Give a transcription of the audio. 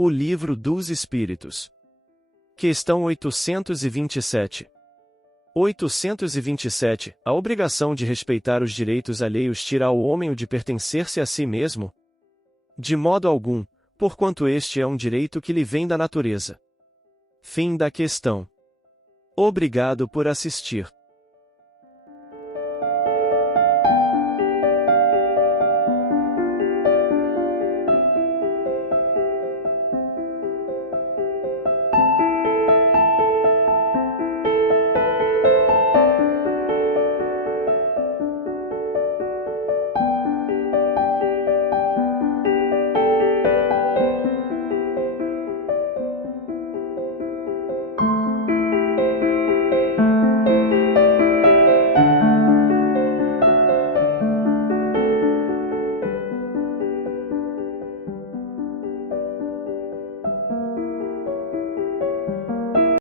O Livro dos Espíritos. Questão 827. 827. A obrigação de respeitar os direitos alheios tira ao homem o de pertencer-se a si mesmo? De modo algum, porquanto este é um direito que lhe vem da natureza. Fim da questão. Obrigado por assistir.